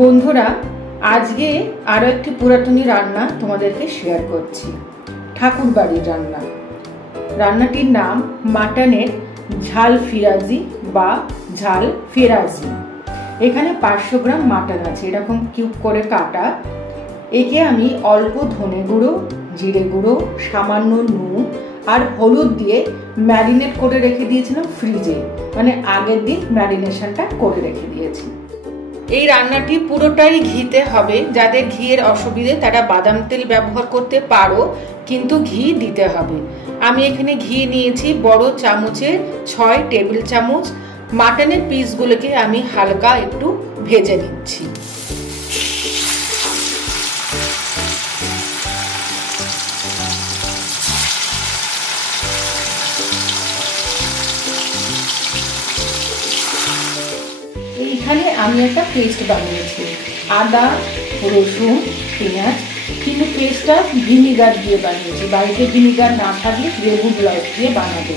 বন্ধুরা, আজকে আরো একটি পুরাতনী রান্না তোমাদেরকে শেয়ার করছি। ঠাকুর বাড়ির রান্না। রান্নাটির নাম মাটনের ঝাল ফিরাজি বা ঝাল ফেরাজি। এখানে 500 গ্রাম মাটন আছে, এরকম কিউব করে কাটা। একে আমি অল্প ধনে গুঁড়ো, জিরে গুঁড়ো, সামান্য নুন আর হলুদ দিয়ে ম্যারিনেট করে রেখে দিয়েছিলাম ফ্রিজে, মানে আগের দিন ম্যারিনেশনটা করে রেখে দিয়েছি। এই রান্নাটি পুরোটাই ঘিতে হবে। যাদের ঘিয়ের অসুবিধে তারা বাদাম তেল ব্যবহার করতে পারো, কিন্তু ঘি দিতে হবে। আমি এখানে ঘি নিয়েছি বড় চামচের 6 টেবিল চামচ। মাটনের পিসগুলোকে আমি হালকা একটু ভেজে নিচ্ছি। এইখানে আমি একটা পেস্ট বানিয়েছি, আদা, রসুন, পেঁয়াজ, কিন্তু পেস্টটা ভিনিগার দিয়ে বানিয়েছি। বাড়িতে ভিনিগার না থাকলে লেবুর রস দিয়ে বানাবো।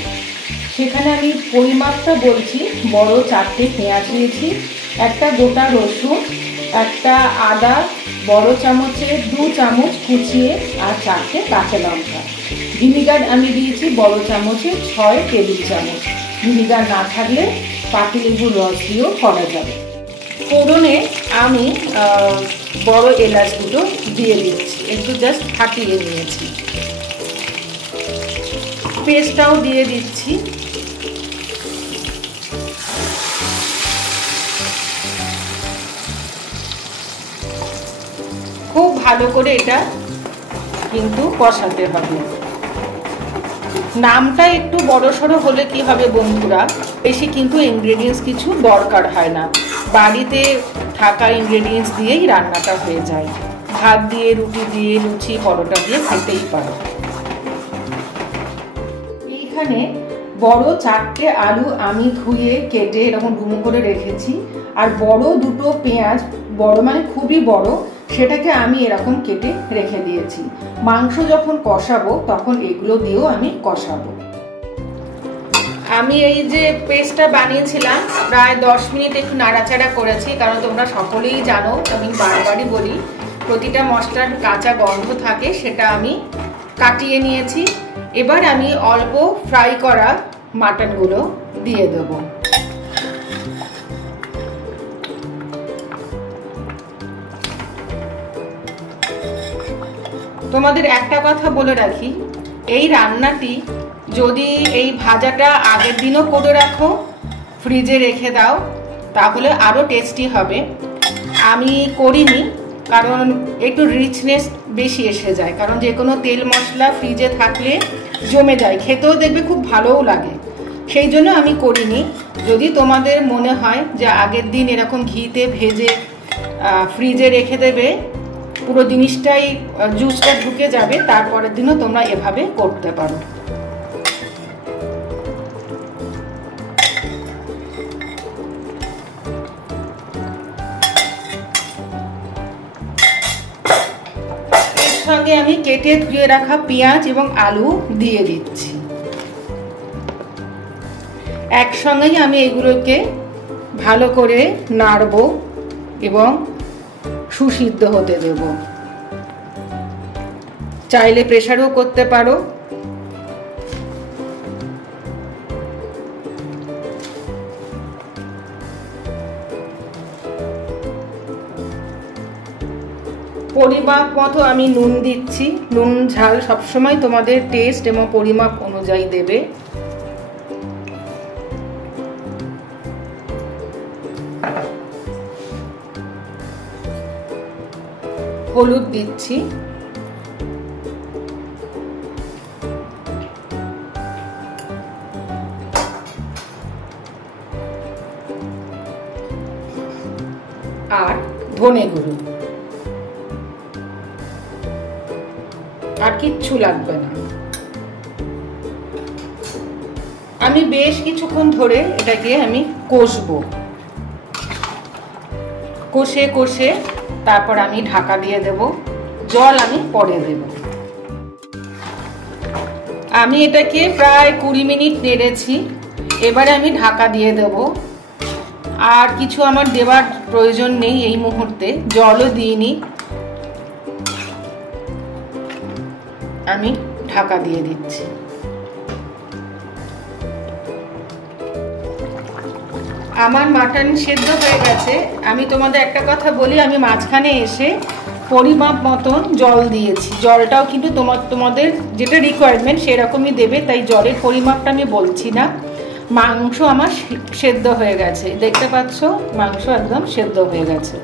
সেখানে আমি পরিমাপটা বলছি, বড় 4টে পেঁয়াজ নিয়েছি, একটা গোটা রসুন, একটা আদা বড় চামচে 2 চামচ কুচিয়ে, আর 4টে কাঁচা লঙ্কা। ভিনিগার আমি দিয়েছি বড় চামচে 6 টেবিল চামচ। ভিনিগার না থাকলে পাতিলেবুর রস দিয়েও করা যাবে। ফোড়নে আমি বড় এলাচ দুটো দিয়ে দিচ্ছি, একটু জাস্ট ফাটিয়ে নিয়েছি। পেস্টটাও দিয়ে দিচ্ছি। খুব ভালো করে এটা কিন্তু কষাতে হবে। নামটা একটু বড়সড় হলে কি হবে বন্ধুরা, বেশি কিন্তু ইনগ্রেডিয়েন্টস কিছু দরকার হয় না। বাড়িতে থাকা ইনগ্রেডিয়েন্টস দিয়েই রান্নাটা হয়ে যায়। ভাত দিয়ে, রুটি দিয়ে, লুচি, পরোটা দিয়ে খেতেই পারো। এইখানে বড় 4টে আলু আমি ধুয়ে কেটে এরকম ডুমো করে রেখেছি, আর বড় 2টো পেঁয়াজ, বড় মানে খুবই বড়, সেটাকে আমি এরকম কেটে রেখে দিয়েছি। মাংস যখন কষাবো তখন এগুলো দিয়েও আমি কষাবো। আমি এই যে পেস্টটা বানিয়েছিলাম প্রায় 10 মিনিট একটু নাড়াচাড়া করেছি, কারণ তোমরা সকলেই জানো, আমি বারবারই বলি, প্রতিটা মশলার কাঁচা গন্ধ থাকে, সেটা আমি কাটিয়ে নিয়েছি। এবার আমি অল্প ফ্রাই করা মাটনগুলো দিয়ে দেবো। তোমাদের একটা কথা বলে রাখি, এই রান্নাটি যদি এই ভাজাটা আগের দিনও করে রাখো, ফ্রিজে রেখে দাও, তাহলে আরও টেস্টি হবে। আমি করিনি, কারণ একটু রিচনেস বেশি এসে যায়, কারণ যে কোনো তেল মশলা ফ্রিজে থাকলে জমে যায়, খেতেও দেখবে খুব ভালোও লাগে, সেই জন্য আমি করিনি। যদি তোমাদের মনে হয় যে আগের দিন এরকম ঘিতে ভেজে ফ্রিজে রেখে দেবে, পুরো জিনিসটাই জুসটা ঢুকে যাবে, তারপরের দিনও তোমরা এভাবে করতে পারো। এর সঙ্গে আমি কেটে ধুয়ে রাখা পেঁয়াজ এবং আলু দিয়ে দিচ্ছি। একসঙ্গেই আমি এগুলোকে ভালো করে নাড়বো এবং সুসিদ্ধ হতে দেব। চাইলে প্রেসারও করতে পারো। পরিমাপ মতো আমি নুন দিচ্ছি। নুন ঝাল সবসময় তোমাদের টেস্ট এবং পরিমাপ অনুযায়ী দেবে। হলুদ দিচ্ছি, আর ধনে গুঁড়ো, আর কিচ্ছু লাগবে না। আমি বেশ কিছুক্ষণ ধরে এটাকে আমি কষবো, কষে কষে তারপর আমি ঢাকা দিয়ে দেব। জল আমি পরে দেব। আমি এটাকে প্রায় 20 মিনিট নেড়েছি। এবারে আমি ঢাকা দিয়ে দেব। আর কিছু আমার দেওয়ার প্রয়োজন নেই এই মুহূর্তে, জলও দিইনি। আমি ঢাকা দিয়ে দিচ্ছি। আমার মাটন সেদ্ধ হয়ে গেছে। আমি তোমাদের একটা কথা বলি, আমি মাঝখানে এসে পরিমাপ মতন জল দিয়েছি। জলটাও কিন্তু তোমাদের যেটা রিকোয়ারমেন্ট সেরকমই দেবে, তাই জলের পরিমাপটা আমি বলছি না। মাংস আমার সেদ্ধ হয়ে গেছে, দেখতে পাচ্ছ মাংস একদম সেদ্ধ হয়ে গেছে।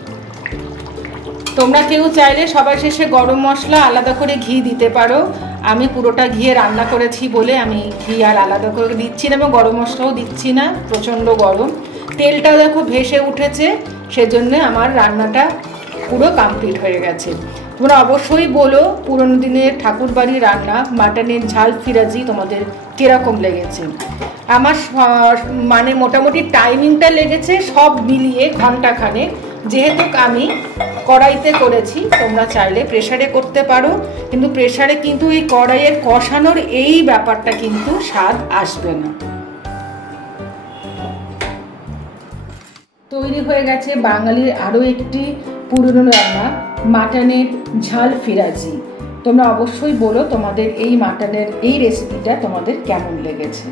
তোমরা কেউ চাইলে সবার শেষে গরম মশলা আলাদা করে ঘি দিতে পারো। আমি পুরোটা ঘিয়ে রান্না করেছি বলে আমি ঘি আর আলাদা করে দিচ্ছি না এবং গরম মশলাও দিচ্ছি না, প্রচণ্ড গরম। তেলটা দেখো ভেসে উঠেছে, সেজন্য আমার রান্নাটা পুরো কমপ্লিট হয়ে গেছে। তোমরা অবশ্যই বলো পুরনো দিনের ঠাকুরবাড়ির রান্না মাটনের ঝাল ফিরাজি তোমাদের কীরকম লেগেছে। আমার মানে মোটামুটি টাইমিংটা লেগেছে সব মিলিয়ে ঘন্টাখানেক। যেহেতু আমি কড়াইতে করেছি, তোমরা চাইলে প্রেসারে করতে পারো, কিন্তু প্রেসারে কিন্তু এই কড়াইয়ের কষানোর এই ব্যাপারটা কিন্তু স্বাদ আসবে না। তৈরি হয়ে গেছে বাঙালির আরও একটি পুরনো রান্না মাটনের ঝাল ফিরাজি। তোমরা অবশ্যই বলো তোমাদের এই মাটনের এই রেসিপিটা তোমাদের কেমন লেগেছে।